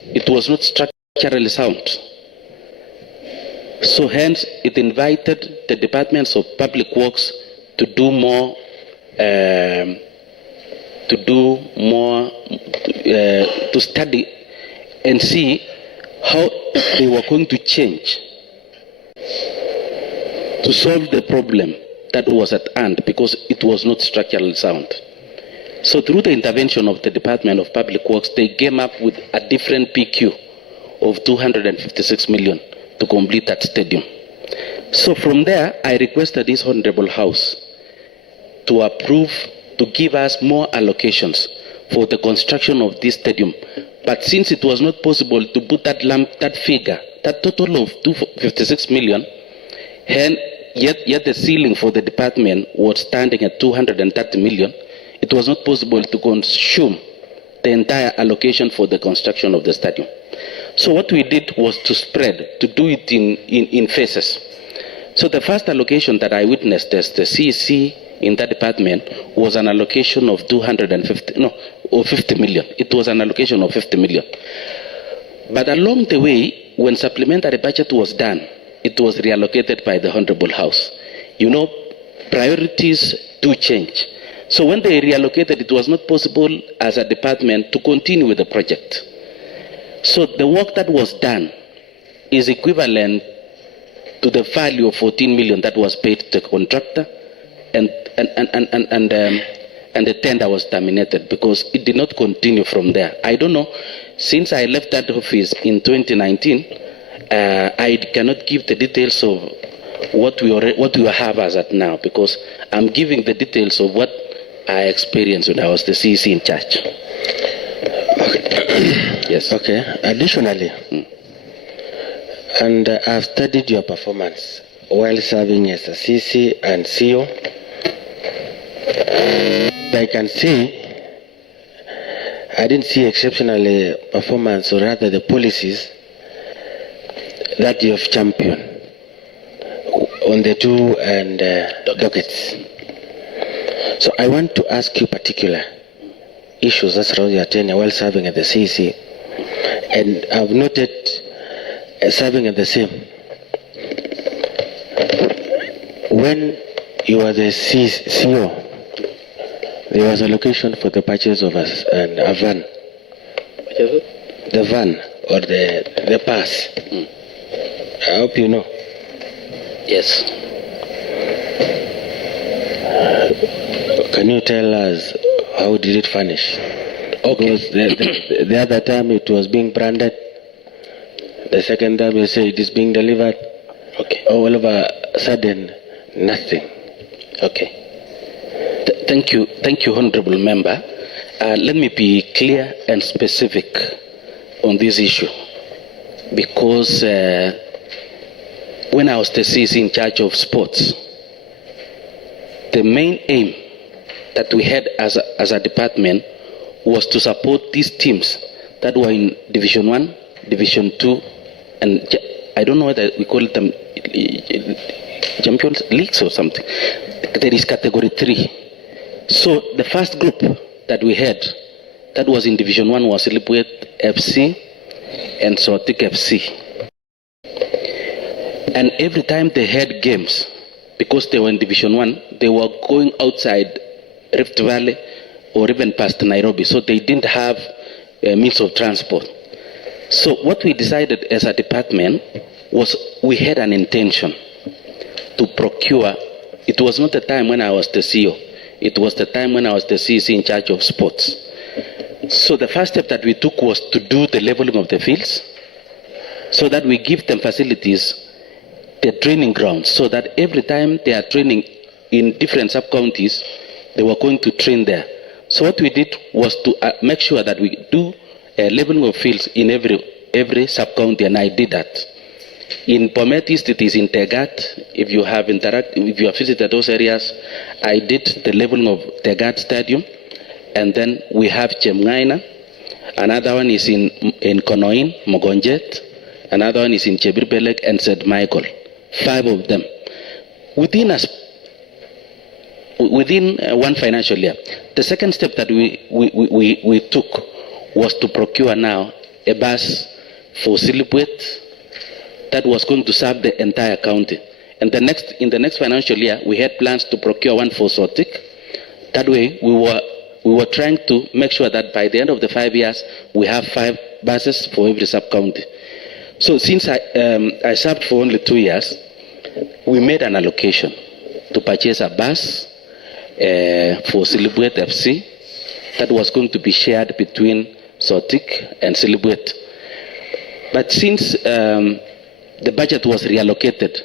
It was not structurally sound. So hence, it invited the departments of public works to do more, to study and see how they were going to change to solve the problem that was at hand, because it was not structurally sound. So through the intervention of the Department of Public Works, they came up with a different PQ of 256 million to complete that stadium. So from there, I requested this Honorable House to approve, to give us more allocations for the construction of this stadium. But since it was not possible to put that figure, that total of 256 million, and yet the ceiling for the department was standing at 230 million, it was not possible to consume the entire allocation for the construction of the stadium. So what we did was to spread, to do it in phases. So the first allocation that I witnessed as the CEC in that department was an allocation of 50 million. It was an allocation of 50 million. But along the way, when supplementary budget was done, it was reallocated by the Honorable House. You know, priorities do change. So when they reallocated, it was not possible as a department to continue with the project. So the work that was done is equivalent to the value of 14 million that was paid to the contractor, and the tender was terminated because it did not continue from there. I don't know, since I left that office in 2019, I cannot give the details of what we have as at now, because I'm giving the details of what I experienced when I was the CEC in charge. Okay. Yes. Okay. Additionally, and I've studied your performance while serving as a CEC and CEO. I can say I didn't see exceptional performance, or rather the policies that you have championed on the two and dockets. So I want to ask you particular issues that surround your tenure while serving at the CEC, and I've noted serving at the same. When you were the CEO, there was allocation for the purchase of a van. The van or the pass. I hope you know. Yes. Can you tell us how did it furnish? Okay. Because the other time it was being branded. The second time you say it is being delivered. Okay. All of a sudden, nothing. Okay. Thank you, Honorable Member. Let me be clear and specific on this issue, because when I was the CEC in charge of sports, the main aim that we had as a department was to support these teams that were in Division 1, Division 2, and I don't know whether we call them Champions Leagues or something. There is Category 3. So the first group that we had that was in Division 1 was Lipwet FC and Sotik FC. And every time they had games, because they were in Division 1, they were going outside Rift Valley or even past Nairobi, so they didn't have a means of transport. So what we decided as a department was we had an intention to procure. It was not the time when I was the CEO. It was the time when I was the CEC in charge of sports. So the first step that we took was to do the leveling of the fields, so that we give them facilities, the training grounds, so that every time they are training in different sub-counties, they were going to train there. So what we did was to make sure that we do a leveling of fields in every sub-county, and I did that. In Bomet East, it is in Tegat. If you have visited those areas, I did the leveling of Tegat Stadium, and then we have Chemgaina. Another one is in Konoin, Mogonjet. Another one is in Chebirbelek and St. Michael. 5 of them within one financial year. The second step that we took was to procure now a bus for Silipwet that was going to serve the entire county. And in the next financial year, we had plans to procure one for Sotik. That way, we were trying to make sure that by the end of the 5 years, we have 5 buses for every sub-county. So since I served for only 2 years, we made an allocation to purchase a bus for Silibwet FC that was going to be shared between Sotik and Silibwet. But since the budget was reallocated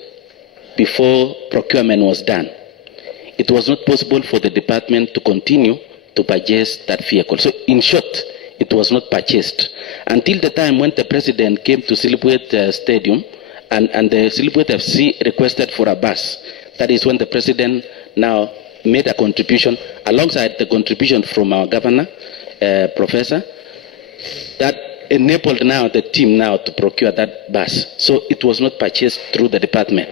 before procurement was done, it was not possible for the department to continue to purchase that vehicle. So in short, it was not purchased until the time when the president came to Silibwet Stadium and the Silibwet FC requested for a bus. That is when the president now made a contribution alongside the contribution from our governor, professor, that enabled now the team now to procure that bus. So it was not purchased through the department.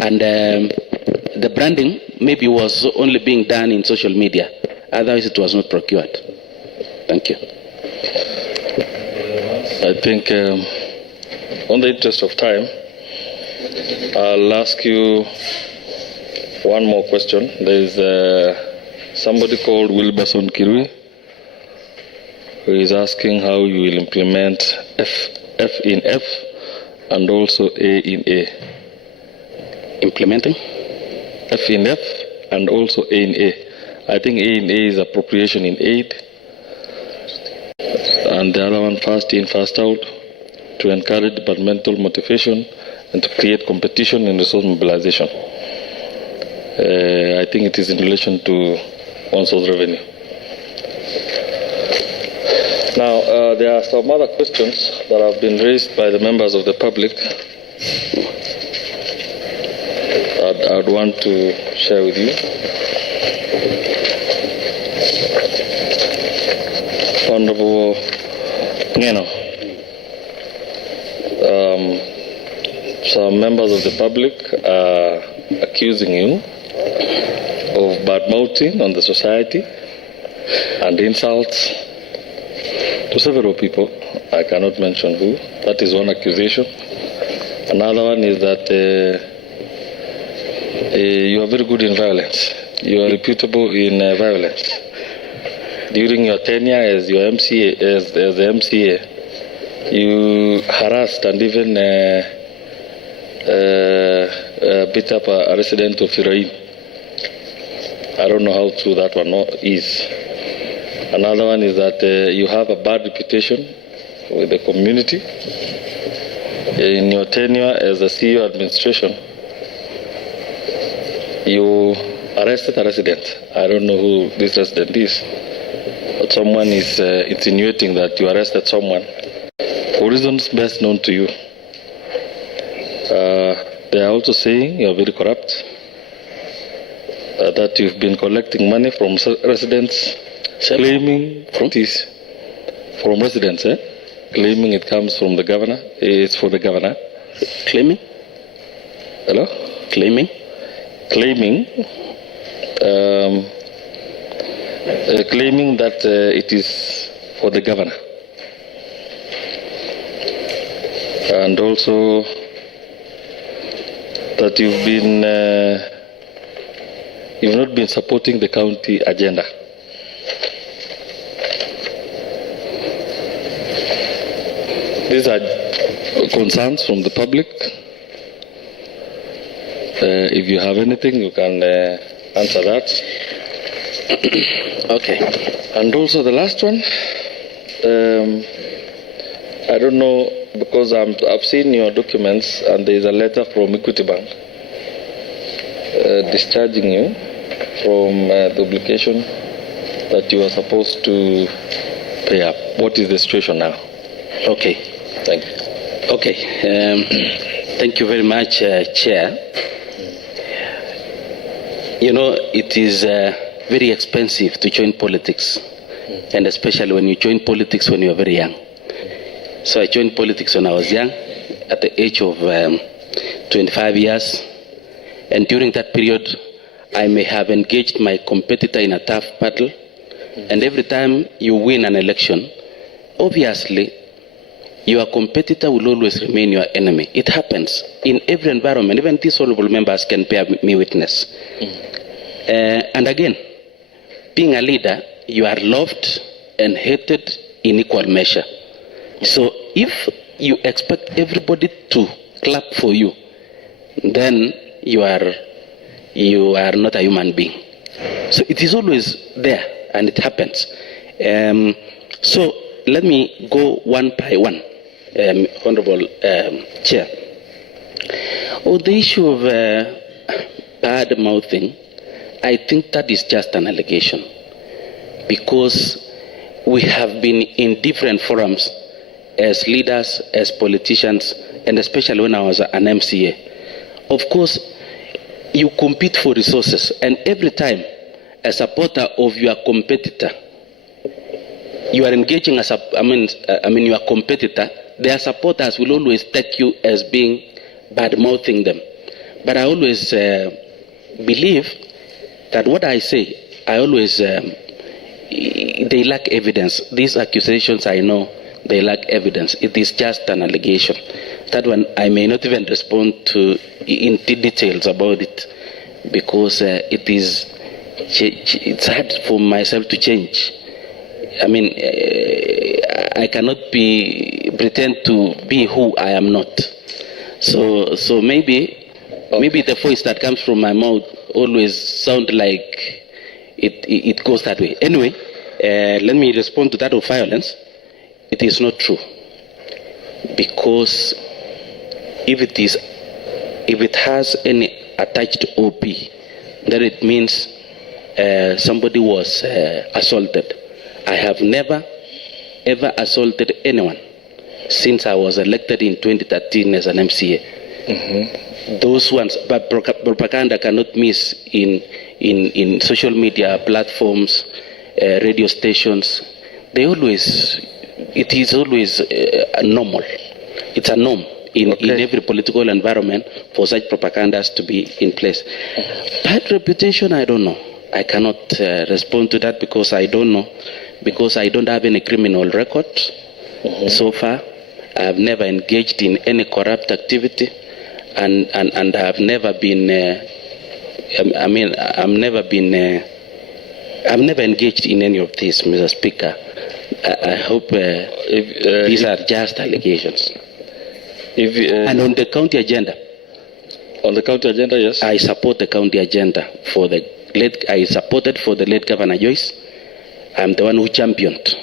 And the branding maybe was only being done in social media. Otherwise it was not procured. Thank you. I think on the interest of time, I'll ask you one more question. There is somebody called Wilberson Kirui who is asking how you will implement F in F and also A in A. Implementing? F in F and also A in A. I think A in A is appropriation in aid, and the other one first in, first out, to encourage departmental motivation and to create competition in resource mobilization. I think it is in relation to on-source revenue. Now, there are some other questions that have been raised by the members of the public that I'd want to share with you. Honorable Ngeno, some members of the public are accusing you of bad-mouthing on the society and insults to several people. I cannot mention who. That is one accusation. Another one is that you are very good in violence. You are reputable in violence. During your tenure as your MCA, as the MCA, you harassed and even beat up a resident of Firain. I don't know how true that one is. Another one is that you have a bad reputation with the community. In your tenure as a CEO administration, you arrested a resident. I don't know who this resident is, but someone is insinuating that you arrested someone for reasons best known to you. They are also saying you are very corrupt, that you've been collecting money from residents, claiming from residents, claiming it comes from the governor. It's for the governor. Claiming? Hello? Claiming? Claiming that it is for the governor. And also that you've not been supporting the county agenda. These are concerns from the public. If you have anything, you can answer that. Okay. And also the last one, I don't know, because I've seen your documents and there is a letter from Equity Bank discharging you from the obligation that you are supposed to pay up. What is the situation now? Okay. Thank you. Okay. Thank you very much, Chair. You know, it is very expensive to join politics, and especially when you join politics when you are very young. So I joined politics when I was young, at the age of 25 years. And during that period, I may have engaged my competitor in a tough battle. And every time you win an election, obviously, your competitor will always remain your enemy. It happens in every environment. Even these honorable members can bear me witness. And again, being a leader, you are loved and hated in equal measure. So if you expect everybody to clap for you, then you are not a human being. So it is always there, and it happens. So let me go one by one, Honorable Chair. On the issue of bad mouthing, I think that is just an allegation, because we have been in different forums as leaders, as politicians, and especially when I was an MCA. Of course, you compete for resources, and every time a supporter of your competitor, you are engaging as your competitor, their supporters will always take you as being bad-mouthing them. But I always believe that what I say, they lack evidence. These accusations, I know, they lack evidence. It is just an allegation. That one, I may not even respond to in details about it, because it's hard for myself to change. I mean, I cannot pretend to be who I am not. So maybe the voice that comes from my mouth always sound like it goes that way. Anyway, let me respond to that of violence. It is not true, because if it has any attached OP, then it means somebody was assaulted. I have never ever assaulted anyone since I was elected in 2013 as an MCA. Those ones, but propaganda cannot miss in social media platforms, radio stations. It is always normal. It's a norm in every political environment for such propagandas to be in place. Bad reputation, I don't know. I cannot respond to that, because I don't know, because I don't have any criminal record so far. I have never engaged in any corrupt activity, and I have never been. I've never engaged in any of this, Mr. Speaker. I hope these are just allegations. And on the county agenda. On the county agenda, yes. I support the county agenda I supported for the late Governor Joyce. I'm the one who championed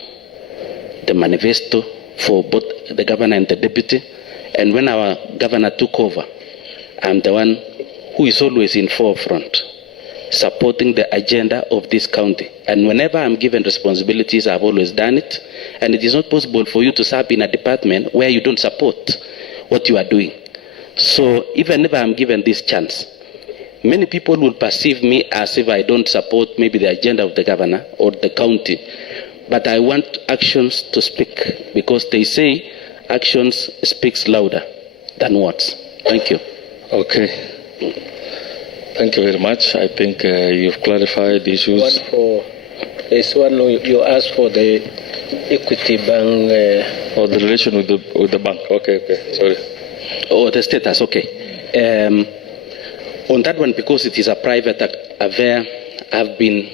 the manifesto for both the governor and the deputy. And when our governor took over, I'm the one who is always in forefront, supporting the agenda of this county. And whenever I'm given responsibilities, I've always done it. And it is not possible for you to serve in a department where you don't support what you are doing. So even if I'm given this chance, many people will perceive me as if I don't support maybe the agenda of the governor or the county. But I want actions to speak, because they say actions speaks louder than words. Thank you. Okay. Thank you very much. I think you've clarified issues. There's one you asked for the Equity Bank. Or the relation with the bank. Okay. Sorry. Oh, the status. Okay. On that one, because it is a private affair, I've been,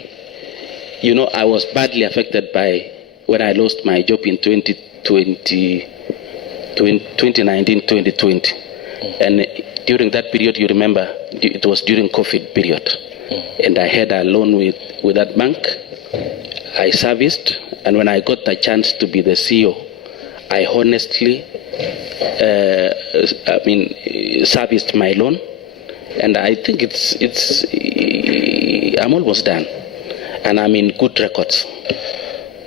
I was badly affected by when I lost my job in 2019-2020. And during that period, you remember, it was during COVID period. And I had a loan with that bank. I serviced, and when I got the chance to be the CEO, I honestly serviced my loan. And I think I'm almost done, and I'm in good records.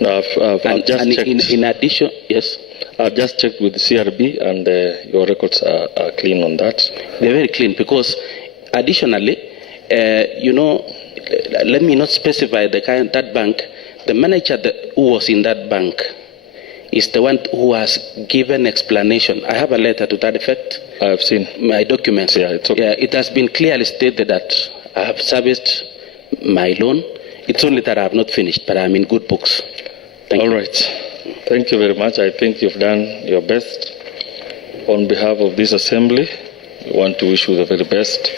Now, I've just checked. In addition, yes, I've just checked with the CRB, and your records are clean on that. They're very clean, because additionally, let me not specify that bank. The manager who was in that bank is the one who has given explanation. I have a letter to that effect. I have seen my documents. Yeah, it's okay. Yeah, it has been clearly stated that I have serviced my loan. It's only that I have not finished, but I'm in good books. Thank you. All right. Thank you very much. I think you've done your best. On behalf of this assembly, we want to wish you the very best.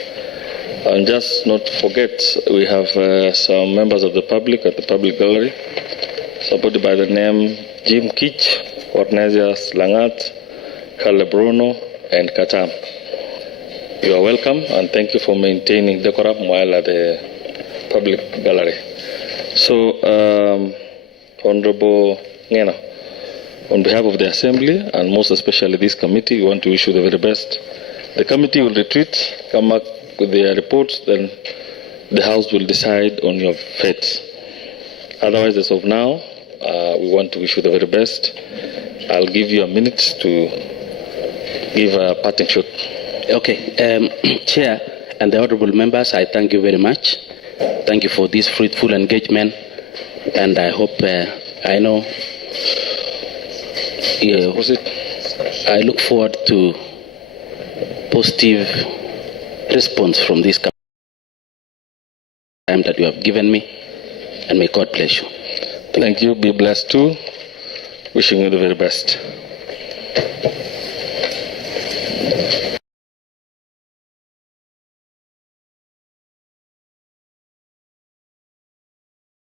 And just not forget, we have some members of the public at the public gallery, supported by the name Jim Kitch, Cornesius Langat, Carla Bruno, and Katam. You are welcome, and thank you for maintaining decorum while at the public gallery. So, Honorable Ngeno, on behalf of the Assembly, and most especially this committee, we want to wish you the very best. The committee will retreat, come back with their reports, then the House will decide on your fate. Otherwise, as of now, we want to wish you the very best. I'll give you a minute to give a parting shot. Okay, Chair and the honorable members, I thank you very much. Thank you for this fruitful engagement, and I hope, I know, I look forward to positive response from this time that you have given me, and may God bless you. Thank you. Be blessed too. Wishing you the very best.